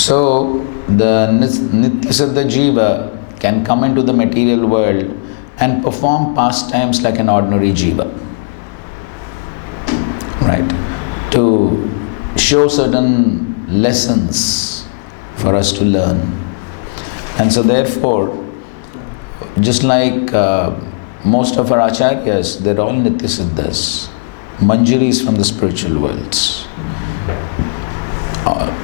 So the Nityasiddha Jiva can come into the material world and perform pastimes like an ordinary Jiva. Right? To show certain lessons for us to learn. And so therefore, just like most of our acharyas, they're all Nityasiddhas, Manjaris from the spiritual worlds.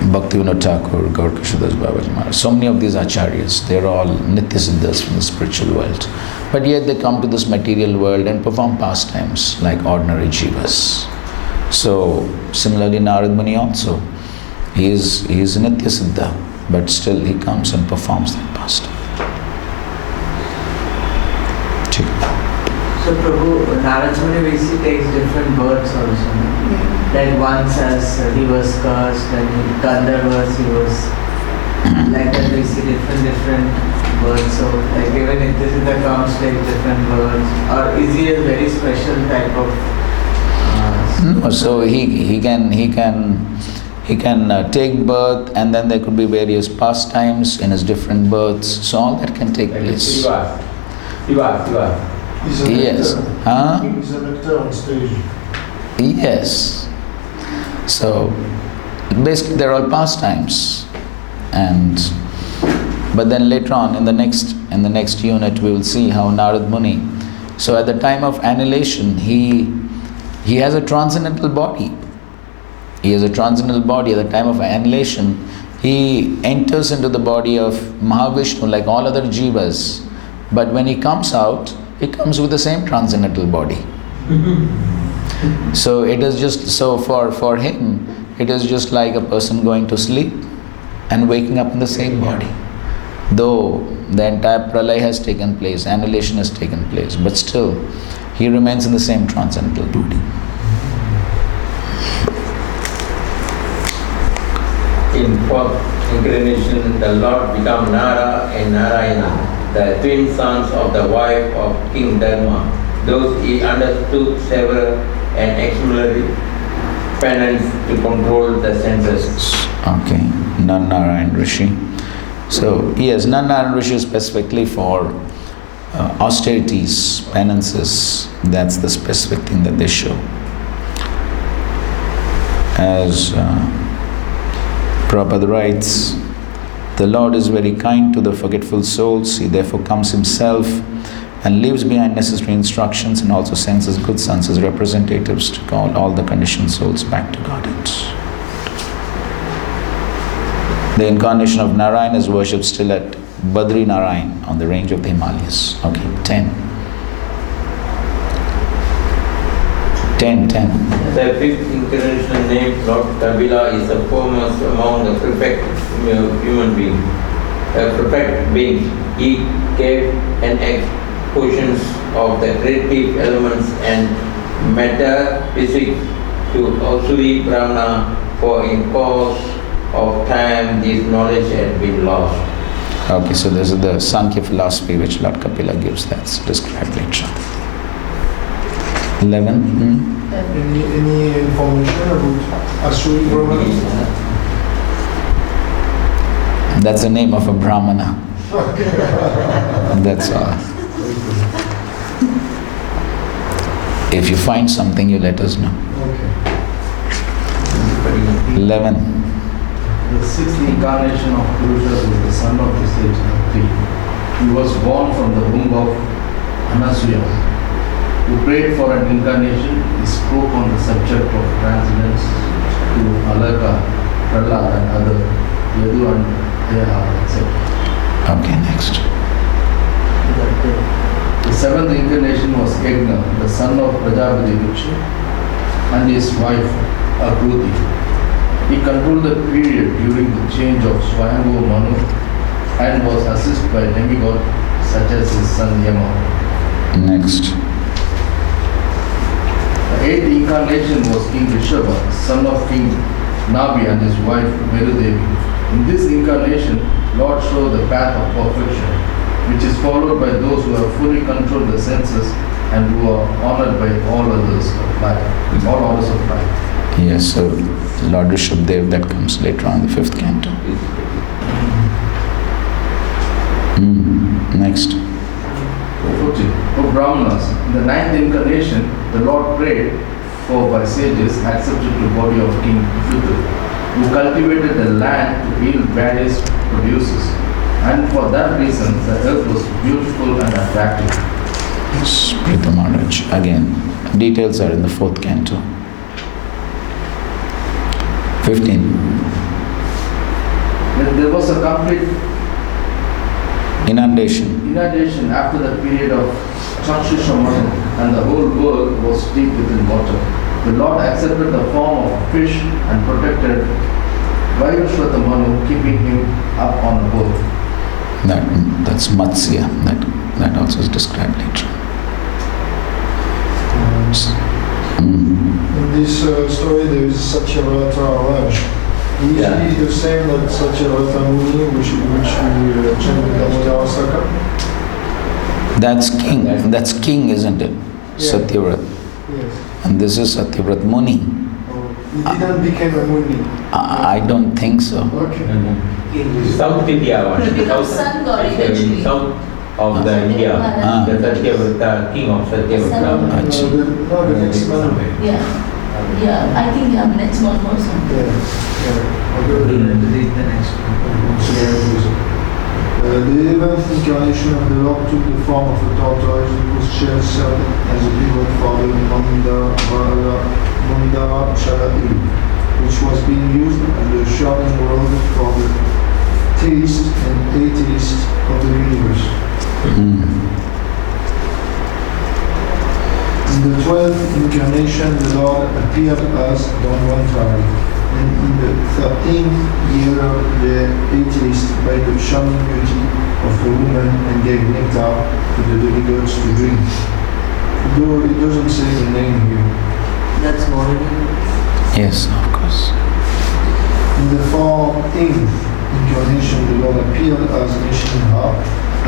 Bhaktivinoda Thakur, Gaur Kishodas Babaji Maharaj, so many of these acharyas, they're all Nityasiddhas from the spiritual world. But yet they come to this material world and perform pastimes like ordinary jivas. So similarly Narad Muni also, he is a Nityasiddha, but still he comes and performs that pastime. So Prabhu, Narad Muni basically takes different births also. Like once as he was cursed, and Gandharvas he was like that. We see different births. So like even if this is the comes take different births, or is he a very special type of? No, so he can take birth, and then there could be various pastimes in his different births. So all that can take place. Shiva. He's a Yes. actor. Huh? He's an actor on stage. Yes. So basically they're all pastimes. But then later on in the next unit we will see how Narad Muni, so at the time of annihilation he has a transcendental body. He has a transcendental body. At the time of annihilation he enters into the body of Mahavishnu like all other jivas. But when he comes out, he comes with the same transcendental body. So it is just, so for him, it is just like a person going to sleep and waking up in the same body. Though the entire pralaya has taken place, annihilation has taken place, but still he remains in the same transcendental body. In fourth incarnation, the Lord became Nara and Narayana, the twin sons of the wife of King Dharma. Those he understood several and exemplary penance to control the senses. Okay, Narayan Rishi. So yes, Narayan Rishi is specifically for austerities, penances. That's the specific thing that they show. As Prabhupada writes, the Lord is very kind to the forgetful souls. He therefore comes himself and leaves behind necessary instructions, and also sends his good sons as representatives to call all the conditioned souls back to Godhead. The incarnation of Narayan is worshipped still at Badri Narayan on the range of the Himalayas. Okay, 10. The fifth incarnation named Lord Kabila is the foremost among the perfect human beings. A perfect being, he gave an expositions of the creative elements and metaphysics to Asuri Brahmana, for in course of time this knowledge had been lost. Okay, so this is the Sankhya philosophy which Lord Kapila gives. That's described later. 11. Any information about Asuri Brahmana? That's the name of a Brahmana. That's all. If you find something, you let us know. Okay. 11. The sixth incarnation of Purusha was the son of the sage Atri. He was born from the womb of Anasuya, who prayed for an incarnation. He spoke on the subject of transcendence to Alaka, Prahlad and other, Yadu and Deha, etc. Okay, next. The seventh incarnation was Yagna, the son of Prajapati Rishi, and his wife Akruti. He controlled the period during the change of Swayambhu Manu and was assisted by demigods such as his son Yama. Next. The eighth incarnation was King Rishabha, son of King Nabi and his wife Merudevi. In this incarnation, Lord showed the path of perfection, which is followed by those who have fully controlled the senses and who are honored by all others of life, all orders of life. Yes, so Lord Rishabdev, that comes later on, the 5th canto. Brahmanas. In the ninth incarnation, the Lord prayed for by sages accepted the body of King Prithu, who cultivated the land to yield various produces. And for that reason, the earth was beautiful and attractive. Yes, Prithu Maharaj. Again, details are in the 4th canto. 15. There was a complete Inundation. inundation after the period of Chakshusha Manu, and the whole world was deep within water. The Lord accepted the form of a fish and protected Vairashvata Manu, keeping him up on a boat. That's Matsya. That also is described later. In this story, there is Satyavrata Raj. Is Yeah. he the same that Satyavrata Muni, which we chant in Damodara Staka? That's king, isn't it? Yeah. Satyavrat. Yes. And this is Satyavrat Muni. Oh, he didn't become a Muni. I don't think so. Okay. South India one. He becomes sun god eventually. South of the India. Ah. The Satyavrata, king of Satyavrata. Sun. Achha. No, the next man. Yeah, I think next month or something. Yeah. Read Okay. the next one. The 11th incarnation of the Lord took the form of a tortoise. It was shell-shelled as a pivot for the Mandara Chala hill, which was being used as the Sherman road for the theist and atheist of the universe. In the 12th incarnation, the Lord appeared as Dhanvantari, and in the 13th year, the atheist by the charming beauty of a woman and gave nectar to the demigods to drink. Though it doesn't say the name here. That's Mohini. Yes, of course. In the 14th incarnation, the Lord appeared as Nishinha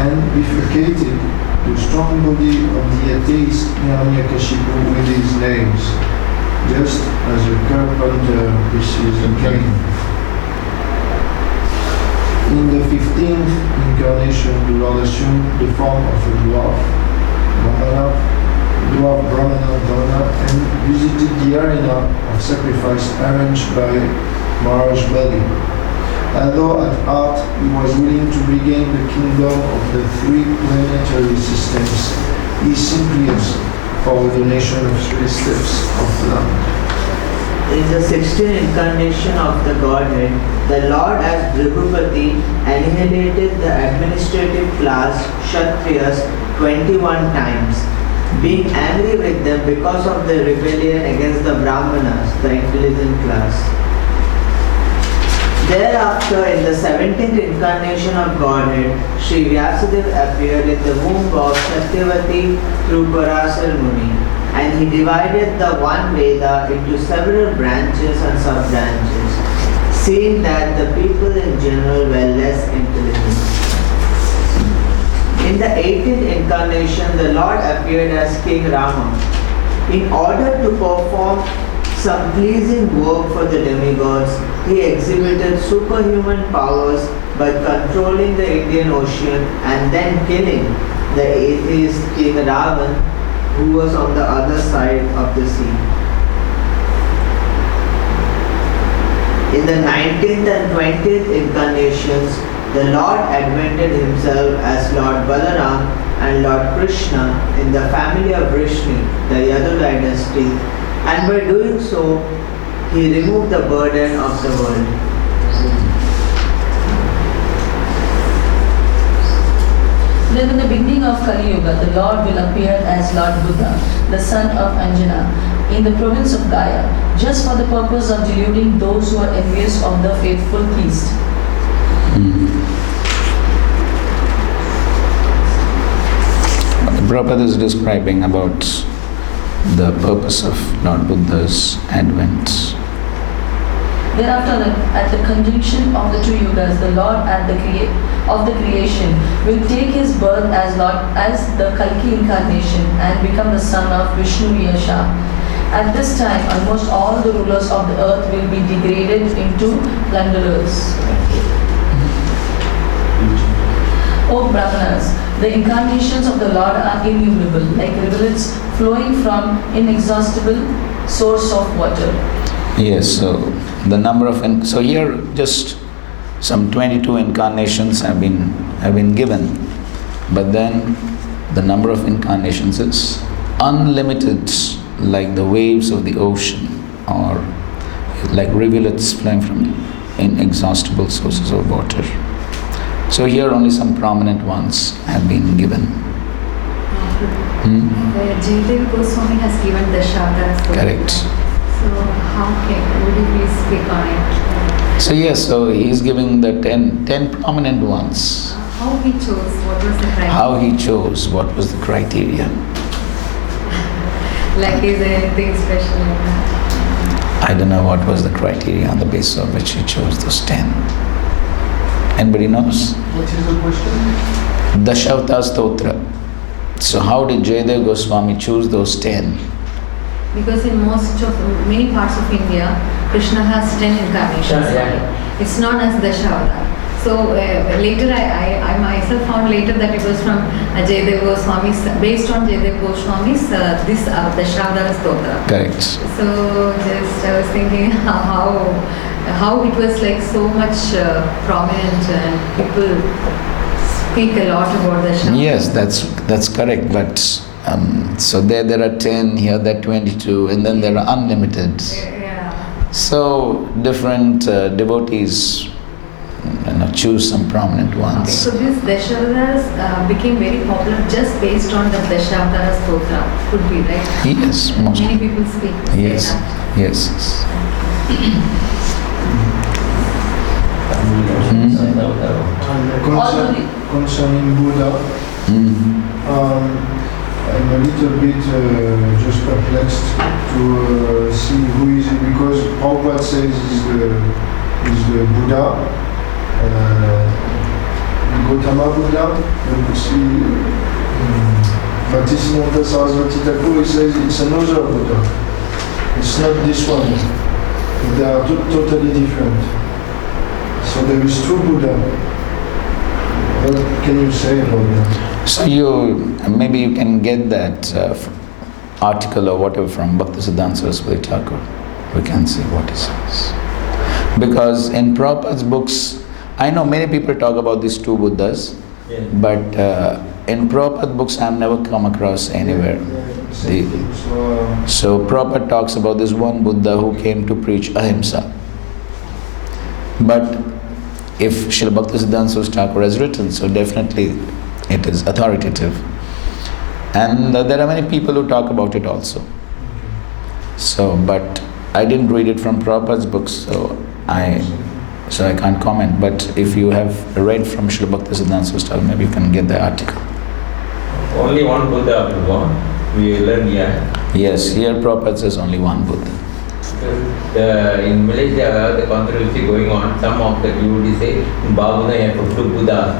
and bifurcated the strong body of the atheist Hiranyakashipu with his nails, just as a carpenter receives a cane. In the 15th incarnation, the Lord assumed the form of a dwarf Brahmana, and visited the arena of sacrifice arranged by Maharaj Bali. Although at heart he was willing to regain the kingdom of the 3 planetary systems, he simply asked for a donation of 3 steps of land. In the 16th incarnation of the Godhead, the Lord as Brihupati annihilated the administrative class Kshatriyas 21 times, being angry with them because of their rebellion against the Brahmanas, the intelligent class. Thereafter, in the 17th incarnation of Godhead, Sri Vyasadeva appeared in the womb of Satyavati through Parasar Muni, and he divided the one Veda into several branches and sub-branches, seeing that the people in general were less intelligent. In the 18th incarnation, the Lord appeared as King Rama in order to perform some pleasing work for the demigods. He exhibited superhuman powers by controlling the Indian Ocean and then killing the atheist King Ravan, who was on the other side of the sea. In the 19th and 20th incarnations, the Lord augmented himself as Lord Balaram and Lord Krishna in the family of Vrishni, the Yadu dynasty, and by doing so, he removed the burden of the world. Then in the beginning of Kali Yuga, the Lord will appear as Lord Buddha, the son of Anjana, in the province of Gaya, just for the purpose of deluding those who are envious of the faithful feast. Prabhupada is describing about the purpose of Lord Buddha's advent. Thereafter, at the conjunction of the 2 yugas, the Lord of the creation will take his birth as the Kalki incarnation and become the son of Vishnu Yasha. At this time, almost all the rulers of the earth will be degraded into plunderers. O Brahmanas, The incarnations of the Lord are innumerable, like rivulets flowing from inexhaustible source of water. Yes, so the number of so here just some 22 incarnations have been given, but then the number of incarnations is unlimited, like the waves of the ocean, or like rivulets flowing from inexhaustible sources of water. So here only some prominent ones have been given. Jayadev Goswami has given Dashavataras. Correct. So how would you please speak on it? So yes, so he is giving the 10 prominent ones. How he chose? What was the criteria? How he chose, what was the criteria? Like is there anything special like that? I don't know what was the criteria on the basis of which he chose those 10. Anybody knows? What is the question? Dashavata Stotra. So how did Jayadev Goswami choose those 10? Because in many parts of India, Krishna has 10 incarnations. Yeah. It's known as Dashavata. So later I myself found later that it was from Jayadev Goswami's, based on Jayadev Goswami's this Dashavata Stotra. Correct. So just I was thinking how it was like so much prominent and people speak a lot about Dashavata. Yes, that's correct. But so there are 10, here there are 22, and then there are unlimited. Yeah. So different devotees choose some prominent Okay, ones. so these Dashavatas became very popular just based on the Dashavatara Stotra, could be, right? Yes, most. Many people say Yes, that. yes. Concerning Buddha, I'm a little bit just perplexed to see who is he, because Prabhupada says is the Buddha, Gautama Buddha, and we see Bhaktisiddhanta Saraswati Thakur, he says it's another Buddha. It's not this one. They are totally different. So there is two Buddha. What can you say about that? So maybe you can get that article or whatever from Bhaktisiddhanta Saraswati Thakur. We can see what he says. Because in Prabhupada's books, I know many people talk about these two Buddhas, but in Prabhupada's books I've never come across anywhere. So Prabhupada talks about this one Buddha who came to preach ahimsa. But if Srila Bhaktisiddhanta Saraswati Thakur has written, so definitely it is authoritative. And there are many people who talk about it also. So, but I didn't read it from Prabhupada's books, so I can't comment. But if you have read from Srila Bhaktisiddhanta Saraswati Thakur, maybe you can get the article. Only one Buddha, we learn here. Yes, here Prabhupada says only one Buddha. In Malaysia, the controversy going on, some of the devotees say, in Babuna you have two Buddhas.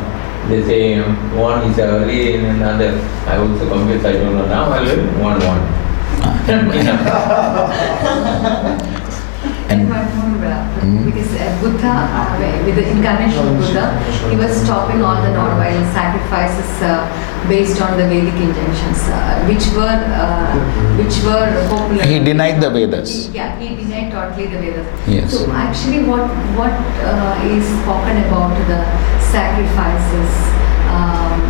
They say one is early and another. I also confess, I don't know. Now I learn one. And one more, because Buddha, with the incarnation of Buddha, he was stopping all the non-violent sacrifices based on the Vedic injunctions, which were popular. He denied the Vedas. He denied totally the Vedas. Yes. So actually, what is spoken about the sacrifices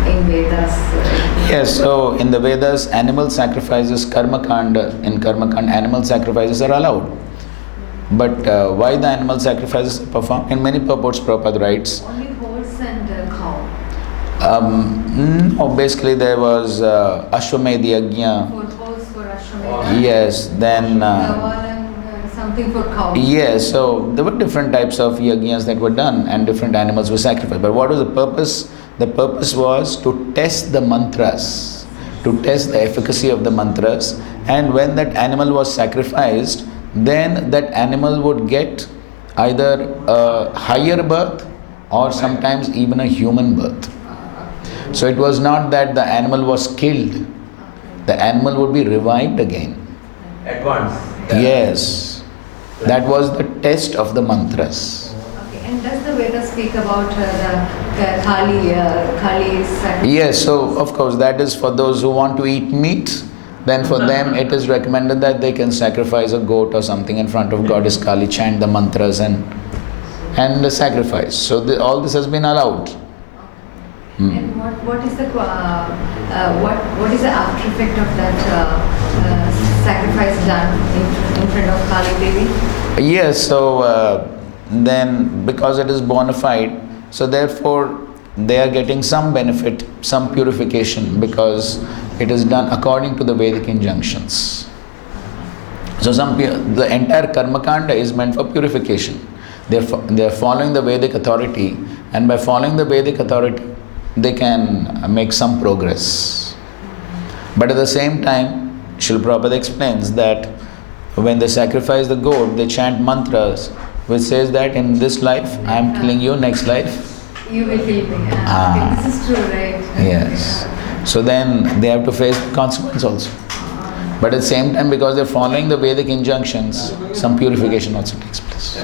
in Vedas? Yes, so in the Vedas, animal sacrifices, Karma Kanda, in Karma Kanda, animal sacrifices are allowed. But why the animal sacrifices are performed? In many purports, Prabhupada writes. Only horse and cow. No, basically there was Ashwamedhi Yajna. For horse, for Ashwamedha. Yes, then. Something for cow. Yes, so there were different types of yajnas that were done and different animals were sacrificed. But what was the purpose? The purpose was to test the mantras, to test the efficacy of the mantras. And when that animal was sacrificed, then that animal would get either a higher birth or sometimes even a human birth. So it was not that the animal was killed, the animal would be revived again. At once. Yes, that was the test of the mantras. Okay, and Does the Veda speak about the Kali sacrifice? Yes, so of course that is for those who want to eat meat. Then for them it is recommended that they can sacrifice a goat or something in front of Goddess Kali, chant the mantras and sacrifice. So all this has been allowed. And what is the what is the after effect of that sacrifice done in front of Kali Devi? Yes, so then because it is bona fide, so therefore they are getting some benefit, some purification, because it is done according to the Vedic injunctions. So the entire karma kanda is meant for purification. They are following the Vedic authority, and by following the Vedic authority, they can make some progress. But at the same time, Srila Prabhupada explains that when they sacrifice the goat, they chant mantras, which says that in this life I am killing you, next life you will kill me. Ah. Okay, this is true, right? yes. So then they have to face the consequence also. But at the same time, because they are following the Vedic injunctions, some purification also takes place.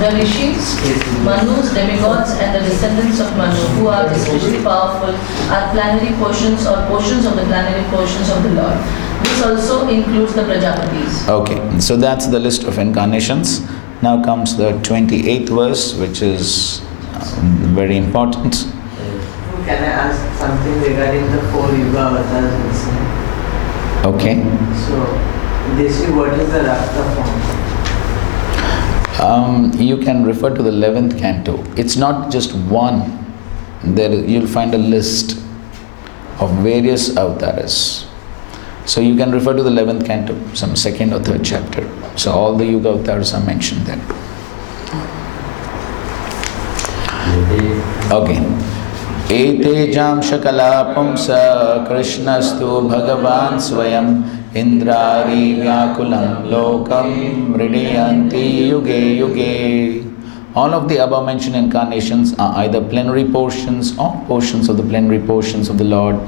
The rishis, Manus, demigods, and the descendants of Manu, who are especially powerful, are planetary portions or portions of the planetary portions of the Lord. This also includes the Prajapatis. Okay, so that's the list of incarnations. Now comes the 28th verse, which is very important. Can I ask something regarding the 4 Yuga avatars also? Okay. So, this what is the Rakta form? You can refer to the 11th canto. It's not just one. You'll find a list of various avatars. So you can refer to the 11th canto, some 2nd or 3rd chapter. So all the Yuga avatars are mentioned there. Okay. Ete jam shakala pumsa krishnastu bhagavan swayam indrari vyakulam lokam mridayanti yuge yuge. All of the above mentioned incarnations are either plenary portions or portions of the plenary portions of the Lord.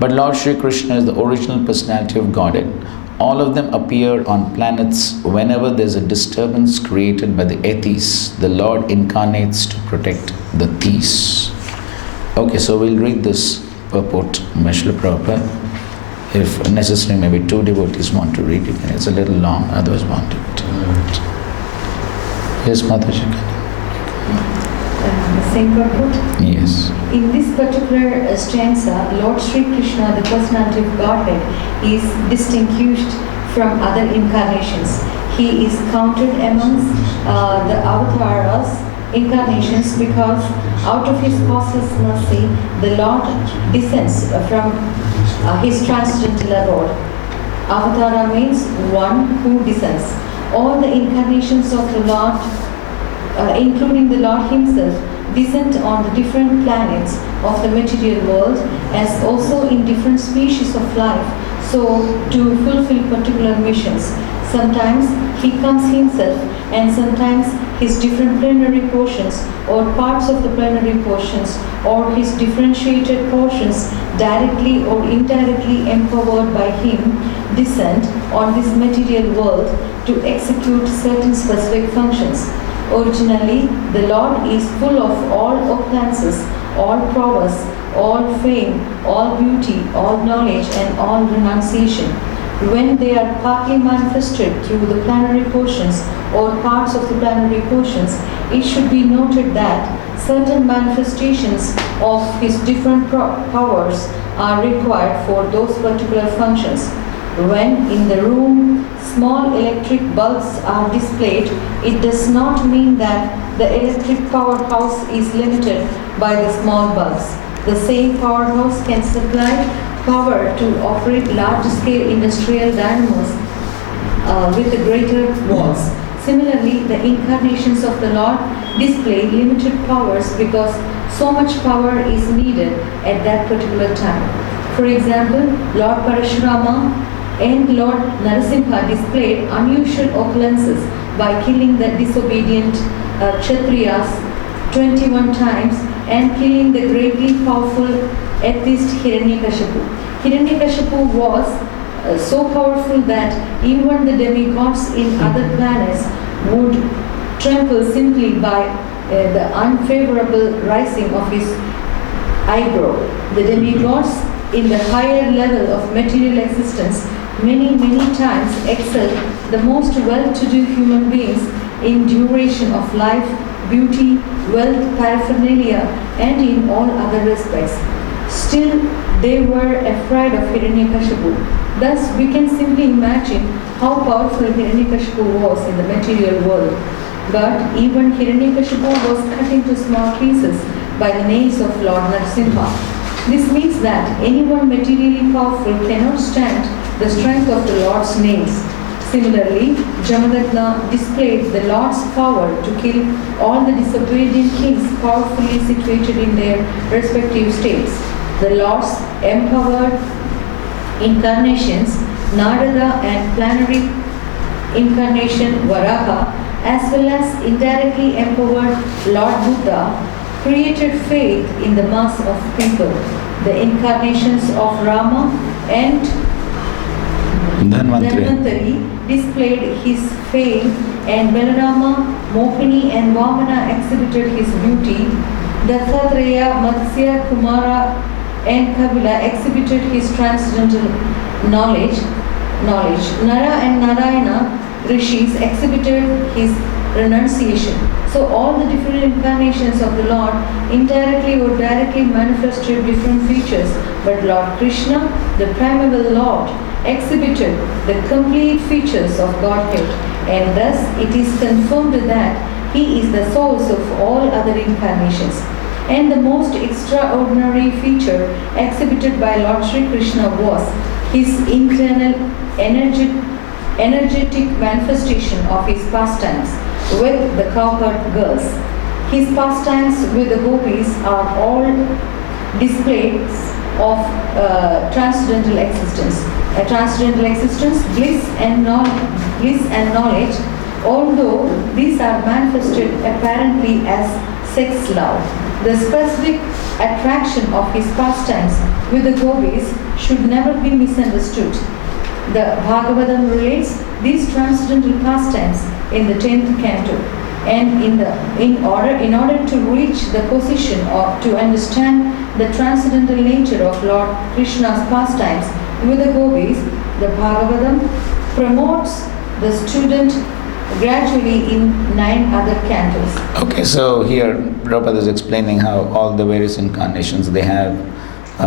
But Lord Shri Krishna is the original personality of Godhead. All of them appear on planets whenever there is a disturbance created by the Ethis. The Lord incarnates to protect the This. Okay, so we'll read this purport by Srila Prabhupada. If necessary, maybe 2 devotees want to read it. It's a little long, others want it. Yes, Mataji. The same purport? Yes. In this particular stanza, Lord Sri Krishna, the personality of Godhead, is distinguished from other incarnations. He is counted amongst the avatars incarnations because out of his causeless mercy, the Lord descends from his transcendental abode. Avatara means one who descends. All the incarnations of the Lord, including the Lord himself, descend on the different planets of the material world as also in different species of life, so to fulfill particular missions. Sometimes he comes himself and sometimes his different plenary portions or parts of the plenary portions or his differentiated portions directly or indirectly empowered by him descend on this material world to execute certain specific functions. Originally, the Lord is full of all opulences, all prowess, all fame, all beauty, all knowledge and all renunciation. When they are partly manifested through the plenary portions or parts of the plenary portions, it should be noted that certain manifestations of his different powers are required for those particular functions. When in the room small electric bulbs are displayed, it does not mean that the electric powerhouse is limited by the small bulbs. The same powerhouse can supply power to operate large-scale industrial dynamos with the greater watts. Similarly, the incarnations of the Lord display limited powers because so much power is needed at that particular time. For example, Lord Parashurama and Lord Narasimha displayed unusual opulences by killing the disobedient Kshatriyas 21 times and killing the greatly powerful atheist Hiranyakashipu. Hiranyakashipu was so powerful that even the demigods in other planets would tremble simply by the unfavorable rising of his eyebrow. The demigods in the higher level of material existence many times excel the most well-to-do human beings in duration of life, beauty, wealth, paraphernalia, and in all other respects. Still, they were afraid of Hiranyakashipu. Thus, we can simply imagine how powerful Hiranyakashipu was in the material world. But even Hiranyakashipu was cut into small pieces by the nails of Lord Narasimha. This means that anyone materially powerful cannot stand the strength of the Lord's nails. Similarly, Jamadagna displayed the Lord's power to kill all the disobedient kings powerfully situated in their respective states. The Lord's empowered incarnations, Narada and planetary incarnation Varaha, as well as indirectly empowered Lord Buddha, created faith in the mass of people. The incarnations of Rama and Dhanvantari displayed his fame, and Balarama, Mohini and Vamana exhibited his beauty. Dattatreya, Matsya, Kumara and Kapila exhibited his transcendental knowledge. Nara and Narayana rishis exhibited his renunciation. So all the different incarnations of the Lord indirectly or directly manifested different features, but Lord Krishna, the primeval Lord, exhibited the complete features of Godhead, and thus it is confirmed that he is the source of all other incarnations. And the most extraordinary feature exhibited by Lord Sri Krishna was his internal energetic manifestation of his pastimes with the cowherd girls. His pastimes with the gopis are all displays of transcendental existence. A transcendental existence, bliss and knowledge, although these are manifested apparently as sex love. The specific attraction of his pastimes with the gopis should never be misunderstood. The Bhagavatam relates these transcendental pastimes in the 10th canto, and in order to reach the position of to understand the transcendental nature of Lord Krishna's pastimes with the gopis, the Bhagavatam promotes the student gradually in 9 other cantos. Okay, so here Prabhupada is explaining how all the various incarnations, they have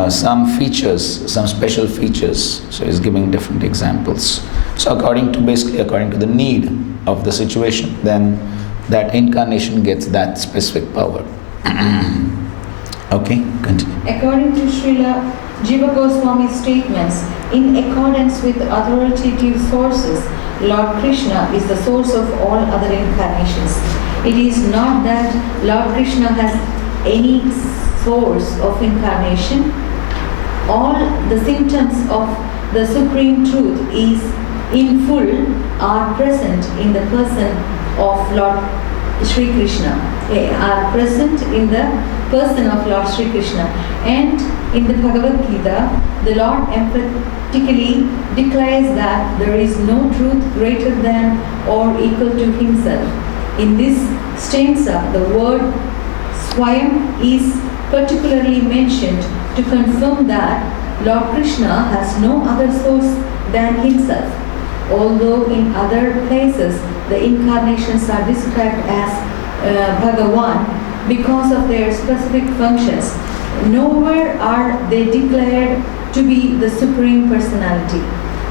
some features, some special features. So he's giving different examples. So according to the need of the situation, then that incarnation gets that specific power. Okay, continue. According to Srila Jiva Goswami's statements, in accordance with authoritative sources, Lord Krishna is the source of all other incarnations. It is not that Lord Krishna has any source of incarnation. All the symptoms of the Supreme Truth is in full are present in the person of Lord Sri Krishna, are present in the person of Lord Sri Krishna. And in the Bhagavad Gita, the Lord emphatically declares that there is no truth greater than or equal to himself. In this stanza, the word Swayam is particularly mentioned to confirm that Lord Krishna has no other source than himself. Although in other places the incarnations are described as Bhagavan because of their specific functions, nowhere are they declared to be the Supreme Personality.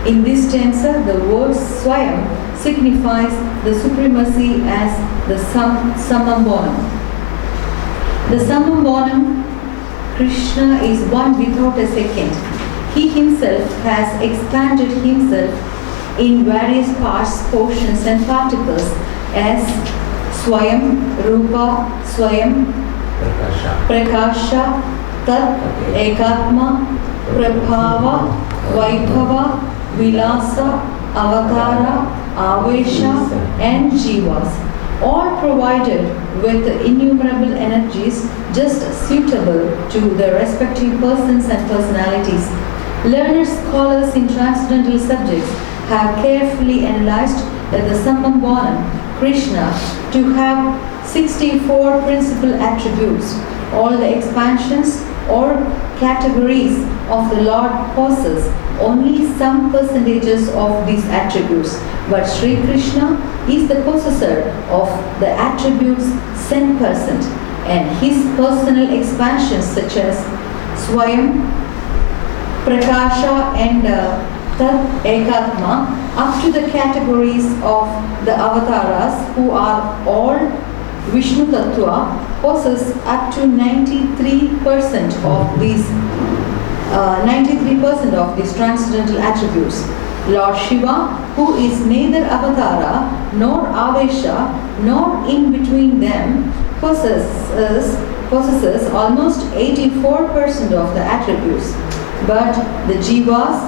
In this stanza, the word Swayam signifies the supremacy as the Samam Bonam. The Samam Bonam, Krishna is one without a second. He himself has expanded himself in various parts, portions and particles as Swayam, Rupa, Swayam, Prakasha, Tat, Ekatma, Prabhava, Vaibhava, Vilasa, Avatara, Avesha and Jivas, all provided with innumerable energies just suitable to the respective persons and personalities. Learned scholars in transcendental subjects have carefully analyzed that the Sambambhanam, Krishna, to have 64 principal attributes. All the expansions or categories of the Lord possess only some percentages of these attributes, but Sri Krishna is the possessor of the attributes 10%, and his personal expansions such as Swayam, Prakasha and Tat Ekatma up to the categories of the avatars who are all Vishnu Tattva possess up to 93% of these 93% of these transcendental attributes. Lord Shiva, who is neither Avatara nor Avesha nor in between them, possesses almost 84% of the attributes. But the Jivas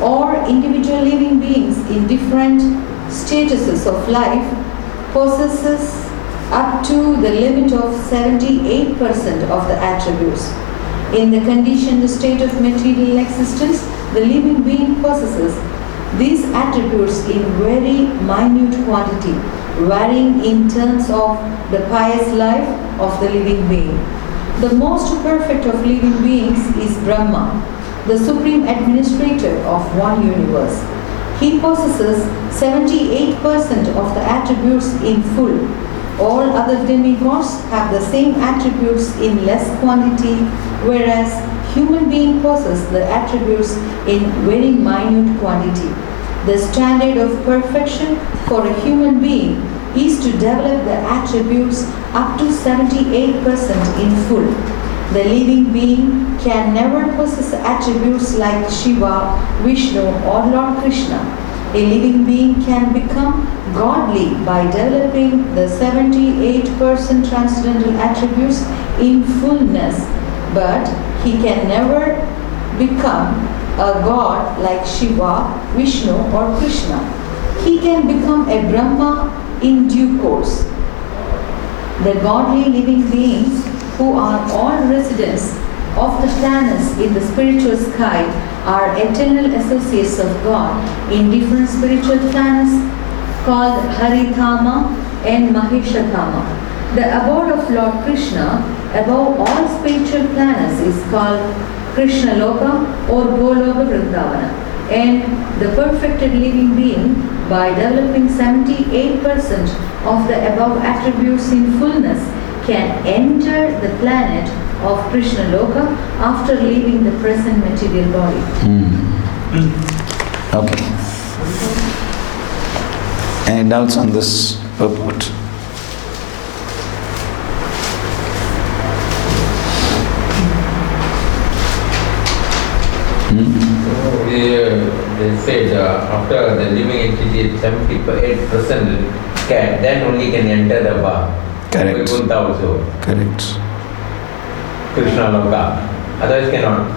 or individual living beings in different stages of life possesses up to the limit of 78% of the attributes. In the conditioned state of material existence, the living being possesses these attributes in very minute quantity, varying in terms of the pious life of the living being. The most perfect of living beings is Brahma, the supreme administrator of one universe. He possesses 78% of the attributes in full. All other demigods have the same attributes in less quantity, whereas human being possess the attributes in very minute quantity. The standard of perfection for a human being is to develop the attributes up to 78% in full. The living being can never possess attributes like Shiva, Vishnu or Lord Krishna. A living being can become godly by developing the 78% transcendental attributes in fullness, but he can never become a god like Shiva, Vishnu or Krishna. He can become a Brahma in due course. The godly living beings who are all residents of the planets in the spiritual sky are eternal associates of God in different spiritual planets called Haritama and Maheshatama. The abode of Lord Krishna above all spiritual planets is called Krishna Loka or Goloka Vrindavana, and the perfected living being, by developing 78% of the above attributes in fullness, can enter the planet of Krishna Loka after leaving the present material body. Okay. Any doubts on this purport? They said after the living entity is 78% can, then only can enter the bar. Correct. Vaikuntha also. Correct. Krishna Loka. Otherwise cannot.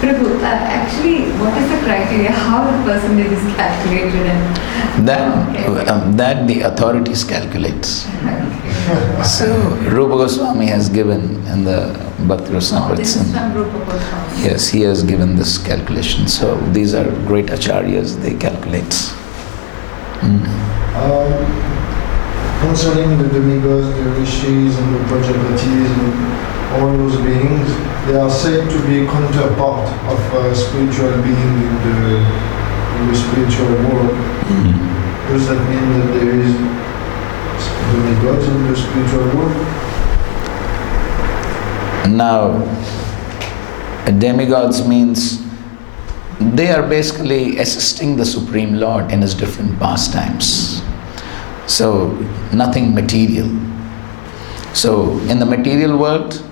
Prabhu, actually, what is the criteria? How the percentage is calculated? And That the authorities calculate. So Rupa Goswami has given in the Bhakti this is Rasamrita. from Rupa Goswami. Yes, he has given this calculation. So these are great acharyas, they calculate. Concerning the demigods, the rishis and the prajapatis and all those beings, they are said to be a counterpart of a spiritual being in the spiritual world. Does that mean that there is demigods in the spiritual world? Now, demigods means they are basically assisting the Supreme Lord in his different pastimes. So, nothing material. So, in the material world,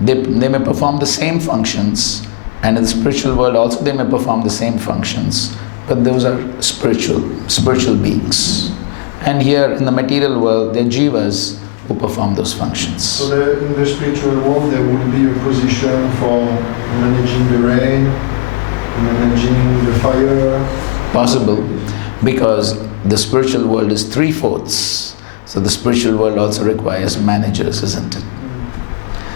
they may perform the same functions, and in the spiritual world also they may perform the same functions, but those are spiritual beings. And here in the material world, they're jivas who perform those functions. So in the spiritual world, there would be a position for managing the rain, managing the fire. Possible, because the spiritual world is 3/4. So the spiritual world also requires managers, isn't it?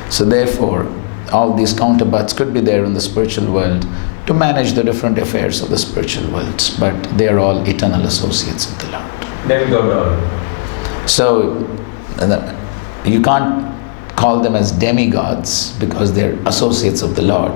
So therefore, all these counterparts could be there in the spiritual world to manage the different affairs of the spiritual world, but they are all eternal associates of the Lord. Demigod all. So you can't call them as demigods because they're associates of the Lord.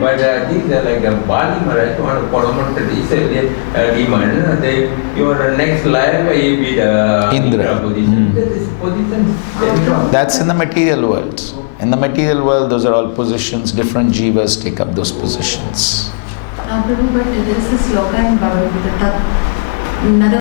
But these are like a Bali Maharaj, one Paramahansa, he said, demon, your next life will be the Indra. position. Mm. This position, demigod. That's in the material world. In the material world, those are all positions. Different jivas take up those positions. Prabhu, but there is a sloka in Bhagavad Gita,